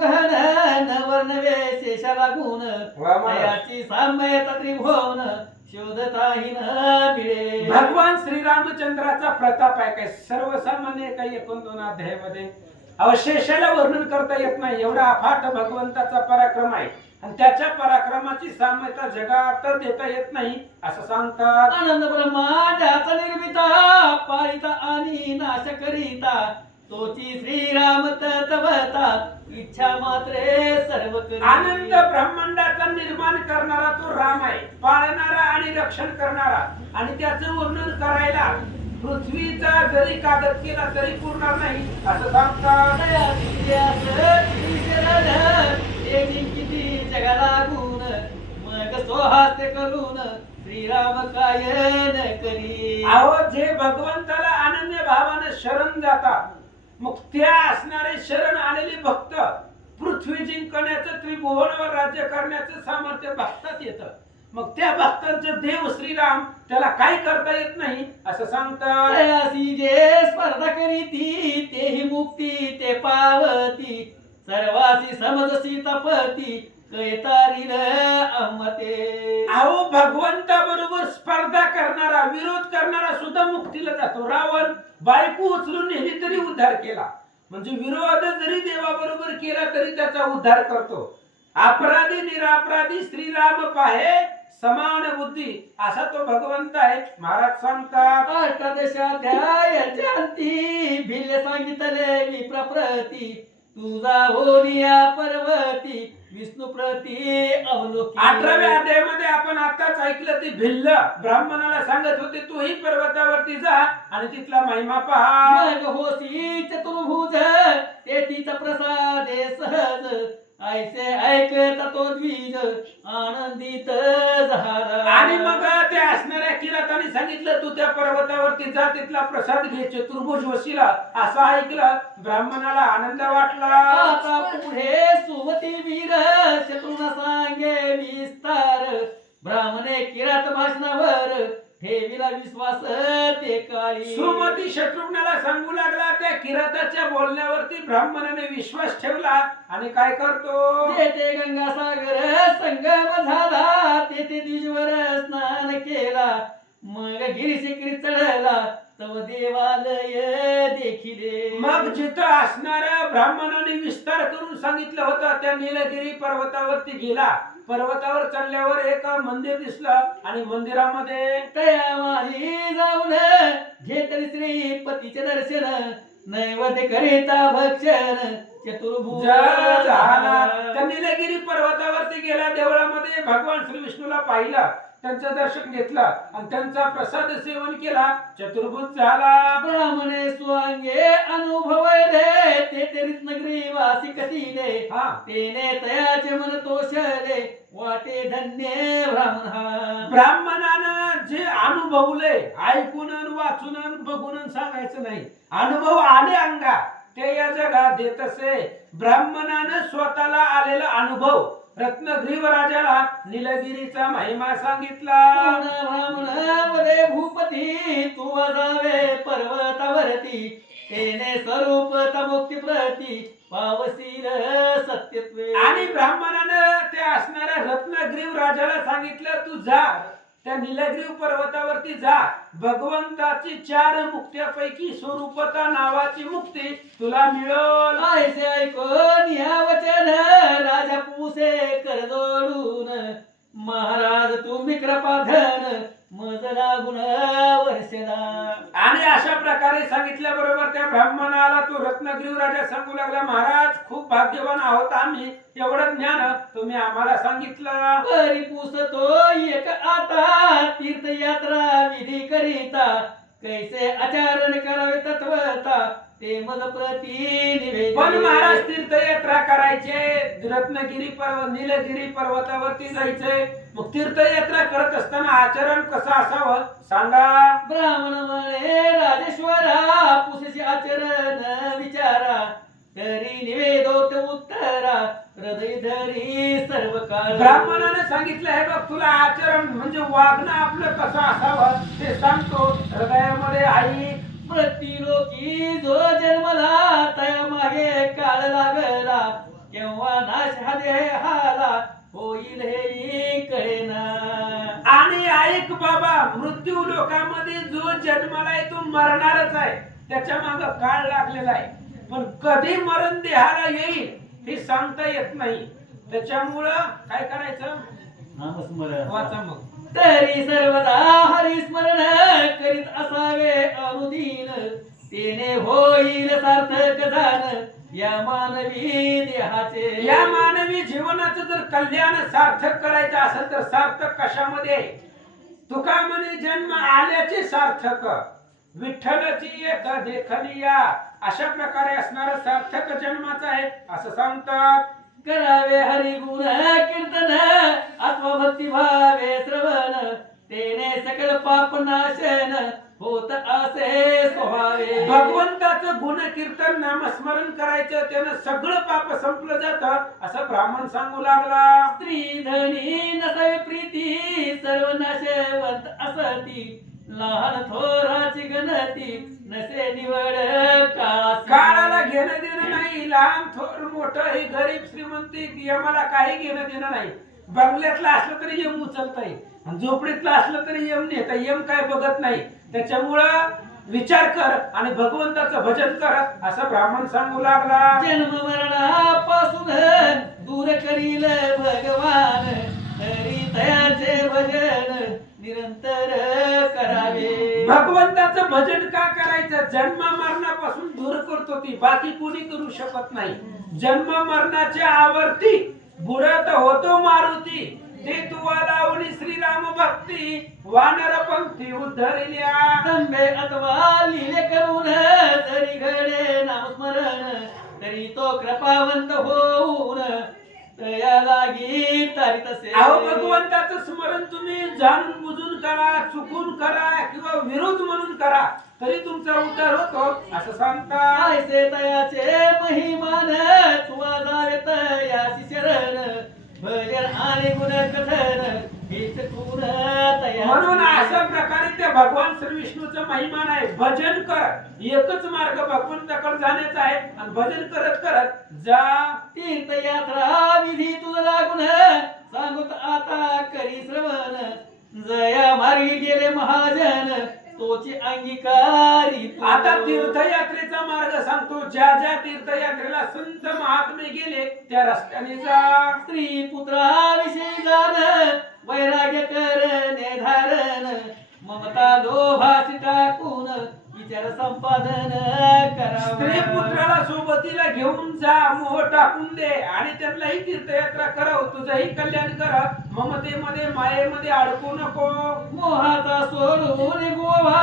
गहन वर्णवे शेष लागून याची साम्यता त्रिभुवन शोधताही न मिळे. भगवान श्रीरामचंद्राचा प्रताप आहे काय सर्वसामान्य काही 1-2 अध्यायामध्ये अवशेषाला वर्णन करता येत नाही एवढा अफाट भगवंताचा पराक्रम आहे आणि त्याच्या पराक्रमाची साम्यता जगात देता येत नाही असं सांगतात. आनंद ब्रह्मांडाचा निर्मिता पालिता आणि नाश करिता तोची श्रीराम तत्वता इच्छा मात्रे सर्व करी. आनंद ब्रह्मांडाचा निर्माण करणारा तो राम आहे पाळणारा आणि रक्षण करणारा आणि त्याचं वर्णन करायला पृथ्वीचा जरी कागद केला तरी पुरणार नाही असं सांगतात. किती जगाला गुण मग सोहास्य करून श्रीराम काय न करी. अहो जे भगवंताला अनन्य भावाने शरण जातात मग त्या असणारे शरण आलेले भक्त पृथ्वी जिंकण्याचं त्रिभुवनावर राज्य करण्याचं सामर्थ्य भक्तात येतं. मग त्या भक्तांचं देव श्रीराम त्याला काय करता येत नाही असं सांगतात. अशी जे स्पर्धा करीती तेही मुक्ती ते पावती सर्वासी समजसी तपती कैतारी अहमते. अहो भगवंता बरोबर स्पर्धा करणारा विरोध करणारा सुद्धा मुक्तीला जातो. रावण बायको उचलून नेली तरी उद्धार केला म्हणजे विरोध जरी देवाबरोबर केला तरी त्याचा उद्धार करतो. अपराधी निरापराधी श्रीराम पाहे समान बुद्धी असा तो भगवंत आहे. महाराज सांगतात 18 अंती भिल्ले सांगितले विप्रप्रती तुझा होनिया पर्वती विष्णू प्रती अवलोकी. 18व्या अध्यायामध्ये आपण आताच ऐकलं ते भिल्ल ब्राह्मणाला सांगत होते तूही पर्वतावरती जा आणि तिथला महिमा पहा. मग होसी चतुर्भुज ते तिचा प्रसाद सहज ऐसे ऐकता तो द्विज आनंदित झाला. आणि मग ते असणाऱ्या किराताने सांगितलं तू त्या पर्वतावरती जा तिथला प्रसाद घे चतुर्भुज वशिला असं ऐकलं ब्राह्मणाला आनंद वाटला. आता पुढे सुमती वीर शत्रुना सांगे विस्तार ब्राह्मणे किरात भाषणावर ठेविला विश्वास ते काळी. सुमती शत्रुघ्नाला सांगू लागला त्या किराताच्या बोलण्यावरती ब्राह्मणाने विश्वास ठेवला आणि काय करतो तेथे गंगासागर संगम झाला तेथे द्विजवर स्नान केला मग गिरिशिखरी चढला तव देवालय देखिले. मग जिथं असणाऱ्या ब्राह्मणाने विस्तार करून सांगितलं होतं त्या नीलगिरी पर्वतावरती गेला. पर्वतावर चढल्यावर एक मंदिर दिसलं आणि मंदिरामध्ये तया माझी जाऊन घेतली श्रीपतीचे दर्शन नैवेद्य करिता भक्षण चतुर्भुज झाला. त्या नीलगिरी पर्वतावरती गेला देवळामध्ये भगवान श्री विष्णूला पाहिलं त्यांचं दर्शन घेतलं आणि त्यांचा प्रसाद सेवन केला चतुर्भुज झाला. ब्राह्मणे स्वांगे अनुभवले ते रत्नगिरी वासी कथिले तेने तयाचे मन तोषले वाटे धन्य ब्राह्मण. ब्राह्मणानं जे अनुभवले ऐकून वाचून बघून सांगायचं नाही अनुभव आले अंगा ते या जगात देत असे. ब्राह्मणानं स्वतःला आलेला अनुभव रत्नग्रीव राजाला नीलगिरीचा महिमा सांगितला. ब्राह्मण भूपती तू जावे पर्वतावरती तेने स्वरूप मुक्ती प्रती पावसील सत्यत्वे. आणि ब्राह्मणानं ते असणाऱ्या रत्नग्रीव राजाला सांगितलं तू जा त्या नीलगिरी पर्वतावरती जा भगवंताची 4 मुक्त्यापैकी स्वरूपता नावाची मुक्ती तुला मिळेल. ऐसे ऐकून या वचन राजा पुसे कर जोडून महाराज तुम्ही कृपाधन मज लागून वर्षला. आणि अशा प्रकारे सांगितल्याबरोबर त्या ब्राह्मणाला तो रत्नगिरी राजा सांगू लागला महाराज खूप भाग्यवान आहोत आम्ही एवढं ज्ञान तुम्ही आम्हाला सांगितलं. परी पुसतो एक आता तीर्थयात्रा विधी करिता कैसे आचरण करावे तत्वता ते मज प्रती. पण महाराज तीर्थयात्रा करायचे रत्नगिरी नीलगिरी पर्वतावरती जायचंय मग तीर्थयात्रा करत असताना आचरण कसं असावं सांगा. ब्राह्मण म्हणे राजेश्वरा पुसेचे आचरण विचारा तरी निवेदोत उत्तरा हृदय धरी सर्व काळ. ब्राह्मणाने सांगितलं हे बघ तुला आचरण म्हणजे वागणं आपलं कसं असावं ते सांगतो हृदयामध्ये आई प्रतिलोकी जो जन्मला तया मागे काळ लागला केव्हा बाबा मृत्यू लोकामध्ये जो जन्माला आहे तो मरणारच आहे, त्याच्या मागे काळ लागलेला आहे, पण कधी मरण देहाला येईल हे सांगता येत नाही. त्याच्यामुळं काय करायचं, नामस्मरण वाचा मग. तरी सर्वदा हरिस्मरण करीत असावे अनुदीन, तेने होईल सार्थक जाण या मानवी देहाचे. या मानवी जीवनाचं जर कल्याण सार्थक करायचं असेल तर सार्थक कशामध्ये, तुका म्हणे जन्म आल्याचे सार्थक, विठ्ठलाची एक देखणी या, अशा प्रकारे असणार सार्थक जन्माचं आहे असं सांगतात. करावे हरिगुण कीर्तन आत्मभक्ती भावे श्रवण, तेने सकल पाप नाशन होत असे स्वभावे. भगवंताचं गुण कीर्तन नामस्मरण करायचं, त्यानं सगळं पाप संपलं जातं असं ब्राह्मण सांगू लागला. स्त्री धनी नसावी प्रीती सर्व नाशवंत असती, लहान थोराची गणती नसे निवड काळाला घेणं देणं नाही, लहान थोर मोठं हे गरीब श्रीमंती यमाला काही घेणं देणं नाही. बंगल्यातलं असलं तरी यम उचलताय आणि झोपडीतलं असलं तरी यम नेता, यम काय बघत नाही. त्याच्यामुळं विचार कर आणि भगवंताचं भजन कर असं ब्राह्मण सांगू लागला. जन्म मरणापासून दूर करील भगवान, हरी दयाचे भजन निरंतर करावे. भगवंताचं भजन का करायचं, जन्म मरणापासून दूर करतो ती, बाकी कोणी करू शकत नाही. जन्म मरणाच्या आवर्ती बुडत होतो मारुती, ते तुवा लावणी श्रीराम भक्ती वानर पंक्ती उद्धरिल्या. तंबे अथवा लिले करून जरी घडे नामस्मरण, तरी तो कृपावंत होऊन तया लागी तारितसे. अहो भगवंताचं स्मरण तुम्ही जाणून बुजून करा, चुकून करा किंवा विरोध म्हणून करा, तरी तुमचा उद्धार होतो असं सांगता. ऐसे तयाचे महिमान तुवा जावे तयासी शरण, भजन आणि गुण कथन हेच गुण तया. म्हणून अशा प्रकारे ते भगवान श्री विष्णूचं महिमान आहे. भजन कर, एकच मार्ग भगवंताकडे जाण्याचा आहे आणि भजन करत करत जा. तीर्थयात्रा विधी तुझ लागून सांगत आता करी श्रवण, जया मार्गी गेले महाजन तोची अंगीकारी. आता तीर्थयात्रेचा मार्ग सांगतो. ज्या ज्या तीर्थयात्रेला संत महात्मे गेले त्या रस्त्याने जा. स्त्री पुत्राविषयी जाण वैराग्य करणे धारण, ममता लोभासी टाकून विचार संपादन करावा. स्त्री पुत्राला सोबतीला घेऊन जा, मोह टाकून दे आणि त्यांनाही तीर्थयात्रा कराव, तुझंही कल्याण कर. ममतेमध्ये मायेमध्ये अडकू नको. मोहाचा सोडून गोवा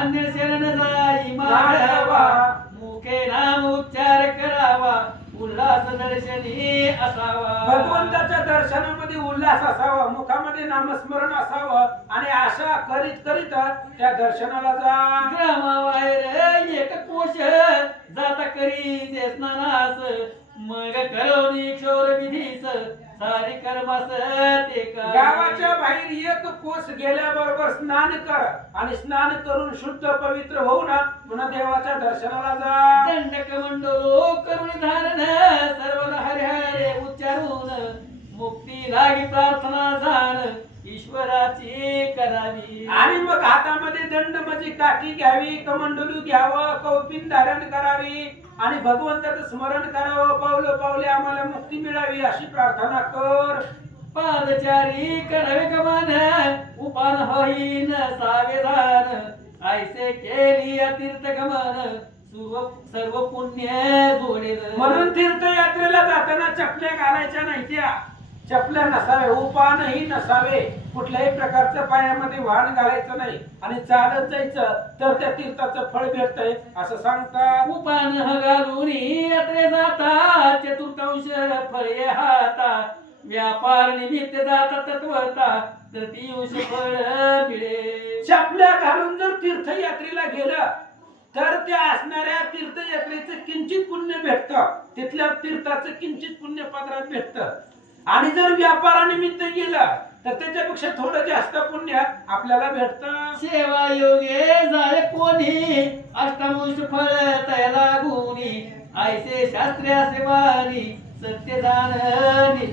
अन्य शरण जाई माधवा, मुखे नाम उच्चार करावा उल्हास दर्शनी असावा. भगवंताच्या दर्शनामध्ये उल्हास असावा, मुखामध्ये नामस्मरण असावं आणि आशा करीत करीत त्या दर्शनाला जा. ग्रामाबाहेर एक कोश जाता करी जे स्नानास, मग करोनी क्षौर विधीस सारी कर्मास ते कर. गावाच्या बाहेर एक कोस गेल्याबरोबर स्नान कर आणि स्नान करून शुद्ध पवित्र होऊ ना पुन्हा देवाच्या दर्शनाला जा. दंडक मंडलो करुणी धारण सर्व हरे हरे उच्चारून, मुक्ती लागी प्रार्थना जाण ईश्वराची करावी. आणि मग हातामध्ये दंड म्हणजे काठी घ्यावी, कमंडलू घ्यावं, कौपिन धारण करावी आणि भगवंताचं स्मरण करावं. पावलं पावले आम्हाला मुक्ती मिळावी अशी प्रार्थना कर. पादचारी करावे गमन उपान होईन सावेदान, ऐसे केली तीर्थ गमन सर्व पुण्य जोडेल. म्हणून तीर्थयात्रेला जाताना चपल्या घालायच्या नाही, त्या चपल्या नसावे, उपानही नसावे, कुठल्याही प्रकारचं पायामध्ये वाहन घालायचं नाही आणि चालत जायचं तर त्या तीर्थाचं फळ भेटतंय असं सांगतात. उपान घालून यात्रे जाता चतुर्थांश फळे हाता, व्यापार निमित्त जाता तत्वता तृतीयांश फळ मिळे. चपल्या घालून जर तीर्थयात्रेला गेलं तर त्या असणाऱ्या तीर्थयात्रेचं किंचित पुण्य भेटतं, तिथल्या तीर्थाचं किंचित पुण्य पदरात भेटतं. आणि जर व्यापारानिमित्त गेलं तर त्याच्यापेक्षा थोडं जास्त पुण्य आपल्याला भेटतं. सेवा योगे जाय कोणी अष्टमांश फळ तया लागूनी, ऐसे शास्त्र्या सेवानी सत्य जाण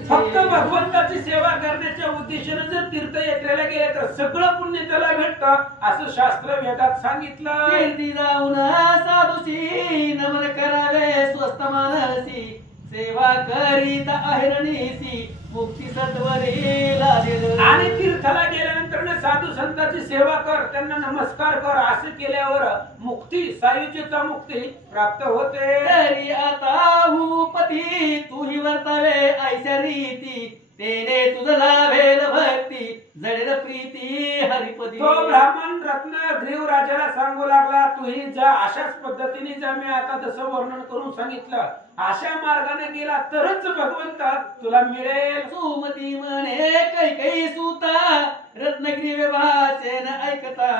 फक्त निश्चय. भगवंताची सेवा करण्याच्या उद्देशाने जर तीर्थयात्रेला गेले तर सगळं पुण्य त्याला भेटतं असं शास्त्र वेदात सांगितलं. तीर्थी जाऊन साधूशी नमन करावे स्वस्त मानसी सेवा करीत अहिरणीसी मुक्ती सत्वरी लादेल. आणि तीर्थाला गेल्यानंतर ना साधू संतांची सेवा कर, त्यांना नमस्कार कर, असं केल्यावर मुक्ती सायुज्यता मुक्ती प्राप्त होते. तरी आता भूपती तूही वर्तावे ऐशा रीती तेने तुझ लाभेल भक्ती जडेल प्रीती हरिपदी. तो ब्राह्मण रत्नग्रीव राजाला सांगू लागला, तूही जा अशाच पद्धतीने जा. मी आता जसं वर्णन करून सांगितलं अशा मार्गाने गेला तरच भगवंत तुला मिळेल. सुमती म्हणे कैकई सुता रत्नग्रीव भाषेन ऐकता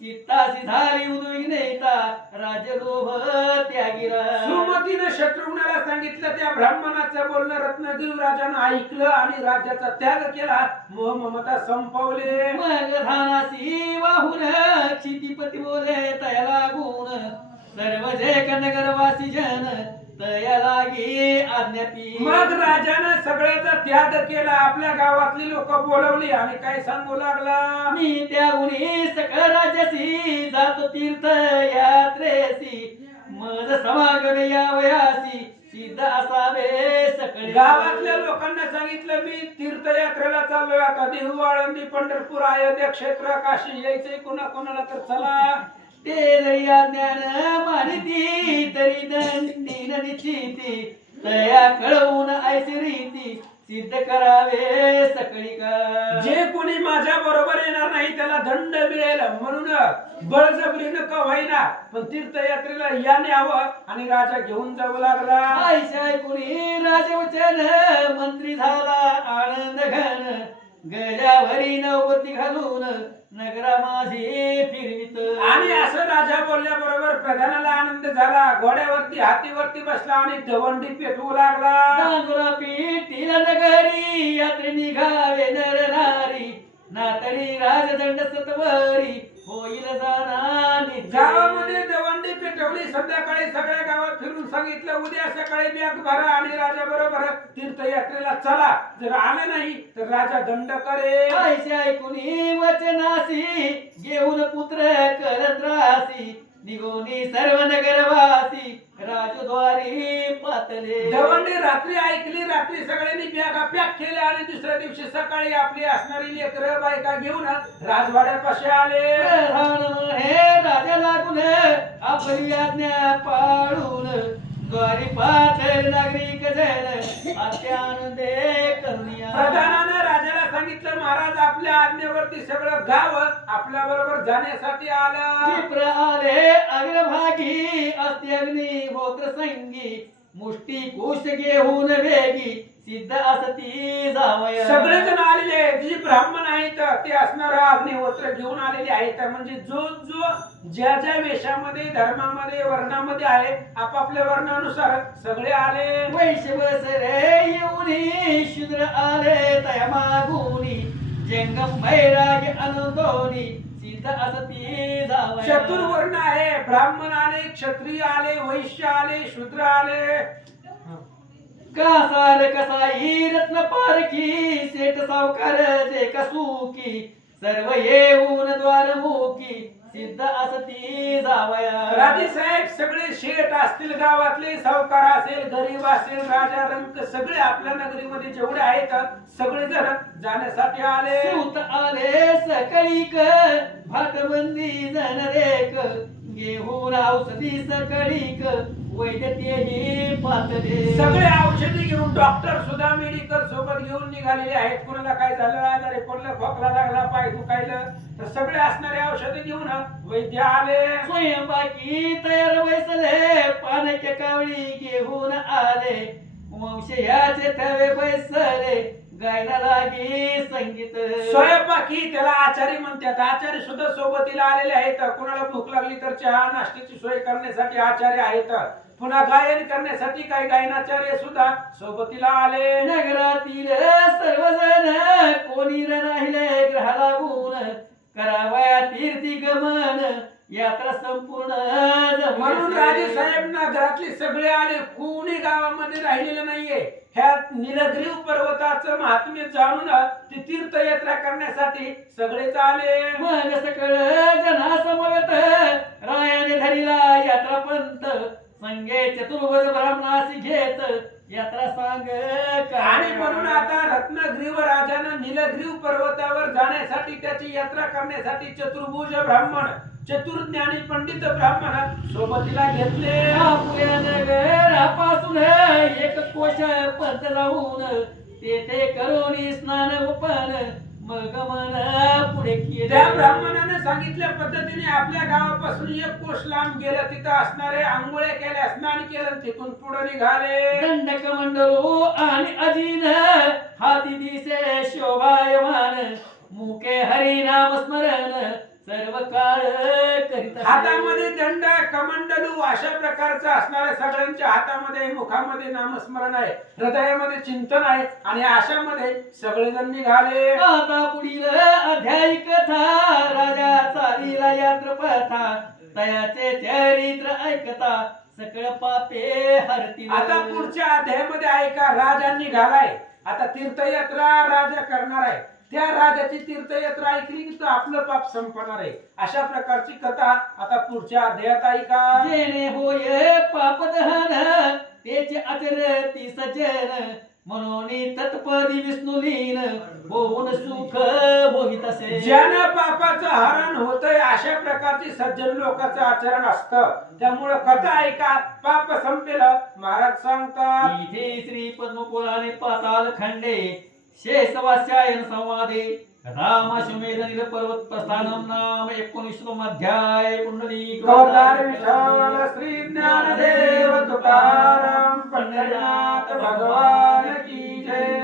चित्तासी झाली उद्विग्नता राजलोभ त्यागिरा. सुमतीने शत्रुघ्नाला सांगितलं, त्या ब्राह्मणाचं बोलणं रत्नगिरी राजानं ऐकलं आणि राज्याचा त्याग केला, मोह ममता संपवले. मग धानासी वाहून क्षितिपती बोले तया लागून सर्व जे कनगरवासी जन तया लागी आज्ञापी. मग राजानं सगळ्याचा त्याग केला, आपल्या गावातली लोक बोलवली आणि काय सांगू लागला, मी त्याहुनी सकळ राज्यासी जातो तीर्थ यात्रेसी मज समागम यावयासी सिद्ध असावे सकळे. गावातल्या लोकांना सांगितलं, मी तीर्थयात्रेला चाललोय, आता देहू आळंदी पंढरपूर अयोध्या क्षेत्र काशी यायचंय, कोणा कोणाला तर चला. ते जरी ज्ञान मानिती तरी दंडीन निश्चिती तया कळवून ऐसी रीती सिद्ध करावे सकळी का. जे कोणी माझ्या बरोबर येणार नाही त्याला दंड मिळेल, म्हणून बळजबरीनं का होईना पण तीर्थयात्रेला याने यावं. आणि राजा घेऊन जाऊ लागला. आयशा ऐकुनी राजवचन मंत्री झाला आनंद घन गळ्यावरी नवबती घालून नगरा माझे फिरवित. आणि असं राजा बोलल्याबरोबर प्रधानाला आनंद झाला, घोड्यावरती हातीवरती बसला आणि दवंडी पेटवू लागला. नांदुरा पीठीला नगरी यात्रे निघावे नर नारी नातरी राजदंड सतवरी होईल जाना निश्चय. गावामध्ये दवंडी पेटवली. संध्याकाळी सगळ्या गावात फिरून सांगितलं, उद्या सकाळी बॅग भरा आणि राजा बरोबर तीर्थयात्रेला चला, जर आले नाही तर राजा दंड करेल. आयशा ऐकुनी वचनासी घेऊन पुत्र करत्रासी निघोनी सर्व नगरवासी राजद्वारी पातले. दवंडी रात्री ऐकली, रात्री सगळ्यांनी बॅगा पॅक केल्या आणि दुसऱ्या दिवशी सकाळी आपली असणारी लेकरं बायका घेऊन राजवाड्यापाशी आले. प्रधान म्हणे राजा लागून आपली आज्ञा पाळून द्वारी पातळ नागरिक जन अत्यानंदे करुणिया. प्रधानानं राजाला सांगितलं, महाराज आपल्या आज्ञेवरती सगळं गाव आपल्या बरोबर जाण्यासाठी आलं. विप्र आले अग्रभागी असते अग्नी होत्र संगी मुष्टी कुश घेऊन वेगी सिद्ध असती जावया. सगळेजण आलेले जे ब्राह्मण आहेत ते असणार अग्निहोत्र घेऊन आलेले आहेत. म्हणजे जो जो ज्या ज्या वेशामध्ये धर्मामध्ये वर्णामध्ये आहे आपापल्या वर्णानुसार सगळे आले. वैश्यवस रे येऊनी शूद्र आले तया मागुनी जंगम वैराग्य आनंदोनी सिद्ध असती जावया. चतुर्वर्ण आहे, ब्राह्मण आले, क्षत्रिय आले, वैश्य आले, शूद्र आले. कासार कसाई रत्न पारखी सेठ सावकार जे कसुकी सर्व येऊन द्वारमुखी सिद्ध असती जावया. राजे साहेब सगळे शेठ असतील, गावातले सावकार असेल, गरीब असेल, राजा रंक सगळे आपल्या नगरीमध्ये जेवढे आहेत सगळे जण जाण्यासाठी आले. सूत आले सकळीक भाटबंदी जन रेक घेऊन औषधी सकळीक वैद्य तेही पातले. सगळे औषधी घेऊन डॉक्टर सुद्धा मेडिकल सोबत घेऊन निघालेले आहेत. कोणाला काय झालं, आजारी पडलं, खोकला लागला, पाय दुखायलं तर सगळे असणारे औषधे घेऊन वैद्य आले. स्वयंपाकी तयार बैसले पाण्याच्या कावळी घेऊन आले वंशयाचे थवे बैसले गायला लागी संगीत. स्वयंपाकी त्याला आचारी म्हणतात. आचारी सुद्धा सोबतीला आलेले आहेत. कोणाला भूक लागली तर चहा नाश्त्याची सोय करण्यासाठी आचार्य आहेत. पुन्हा गायन करण्यासाठी काही गायनाचार्य सुद्धा सोबतीला आले. नगरातील सर्वजण कोणी न राहिले ग्रह लागून करावया तीर्थी गमन यात्रा संपूर्ण म्हणून राजे साहेब ना घरातले सगळे आले, कोणी गावामध्ये राहिलेलं नाहीये. ह्या निलगिरी पर्वताचं महात्म्य जाणून ती तीर्थयात्रा करण्यासाठी सगळेच आले. मग सकळ जना समवेत रायाने धरिला यात्रा पंत संगे चतुर्भुज ब्राह्मणासी घेत यात्रा सांग आणि म्हणून आता रत्नगिरीवर राजानं निलगिरी पर्वतावर जाण्यासाठी त्याची यात्रा करण्यासाठी चतुर्भुज ब्राह्मण चतुर्ज्ञानी पंडित ब्राह्मण सोबतीला घेतले. पुण्या नगरापासून एक कोश पंत जाऊन तेथे करोनी स्नान उपन मग मन पुढे केले. त्या ब्राह्मणाने सांगितल्या पद्धतीने आपल्या गावापासून एक कोस लांब गेलं, तिथं असणारे आंघोळ्या केल्या, स्नान केलं, तिथून पुढे निघाले. दंडक मंडलो आणि अजीन हाती दिसे शोभायमान मुके हरी नाम स्मरण सर्व काळ करीत असे. हातामध्ये दंड कमंडलू अशा प्रकारचं असणाऱ्या सगळ्यांच्या हातामध्ये मुखामध्ये नामस्मरण आहे, हृदयामध्ये चिंतन आहे आणि अशामध्ये सगळेजण निघाले. आता पुढील अध्याय कथा राजा चालीला यात्र पथा तयाचे चरित्र ऐकता सकळ पापे हरतील. आता पुढच्या अध्यायामध्ये ऐका, राजा निघालाय, आता तीर्थयात्रा राजा करणार आहे. त्या राजाची तीर्थयात्रा ऐकली की तो आपलं पाप संपणार आहे. अशा प्रकारची कथा आता पुढच्या अध्यायात ऐका. जेणे होय पाप दहन तेचे आचरती सज्जन म्हणून तत्पदी विष्णुलीन होऊन सुख भोगित असे. ज्यानं पापाचं हरण होतंय अशा प्रकारची सज्जन लोकांचं आचरण असतं. त्यामुळे कथा ऐका, पाप संपेल. महाराज सांगतात, इथे श्री पद्मपुराणे पाताल खंडे शेषवास्यायन संवादे रामाश्वमेध नील पर्वत प्रस्थानम नाम 19 अध्याय. पुंडलिक अवतार विठ्ठल श्री ज्ञानदेव तुकाराम पंढरीनाथ भगवान की जय.